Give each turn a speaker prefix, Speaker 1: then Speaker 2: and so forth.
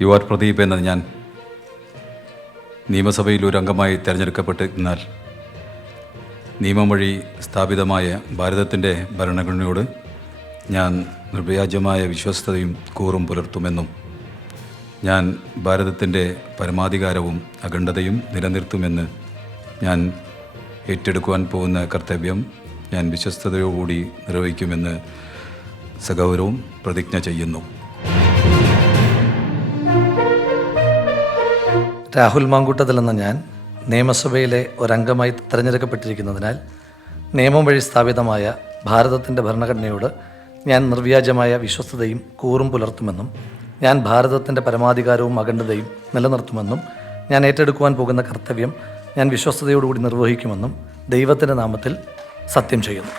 Speaker 1: You are Pradeep എന്നത് ഞാൻ നിയമസഭയിൽ ഒരു അംഗമായി തിരഞ്ഞെടുക്കപ്പെട്ടിരുന്നാൽ നിയമം വഴി സ്ഥാപിതമായ ഭാരതത്തിന്റെ ഭരണഘടനയോട് ഞാൻ നിർവ്യാജമായ വിശ്വസ്തയും കൂറും പുലർത്തുമെന്നും ഞാൻ ഭാരതത്തിന്റെ പരമാധികാരവും അഖണ്ഡതയും നിലനിർത്തുമെന്ന് ഞാൻ ഏറ്റെടുക്കുവാൻ പോകുന്ന കർത്തവ്യം ഞാൻ വിശ്വസ്തയോടുകൂടി നിർവഹിക്കുമെന്ന് സഗൗരവും പ്രതിജ്ഞ ചെയ്യുന്നു.
Speaker 2: രാഹുൽ മാങ്കൂട്ടത്തിൽ എന്ന ഞാൻ നിയമസഭയിലെ ഒരംഗമായി തിരഞ്ഞെടുക്കപ്പെട്ടിരിക്കുന്നതിനാൽ നിയമം വഴി സ്ഥാപിതമായ ഭാരതത്തിന്റെ ഭരണഘടനയോട് ഞാൻ നിർവ്യാജമായ വിശ്വസ്തതയും കൂറും പുലർത്തുമെന്നും ഞാൻ ഭാരതത്തിന്റെ പരമാധികാരവും അഖണ്ഡതയും നിലനിർത്തുമെന്നും ഞാൻ ഏറ്റെടുക്കുവാൻ പോകുന്ന കർത്തവ്യം ഞാൻ വിശ്വസ്തയോടുകൂടി നിർവഹിക്കുമെന്നും ദൈവത്തിന്റെ നാമത്തിൽ സത്യം ചെയ്യുന്നു.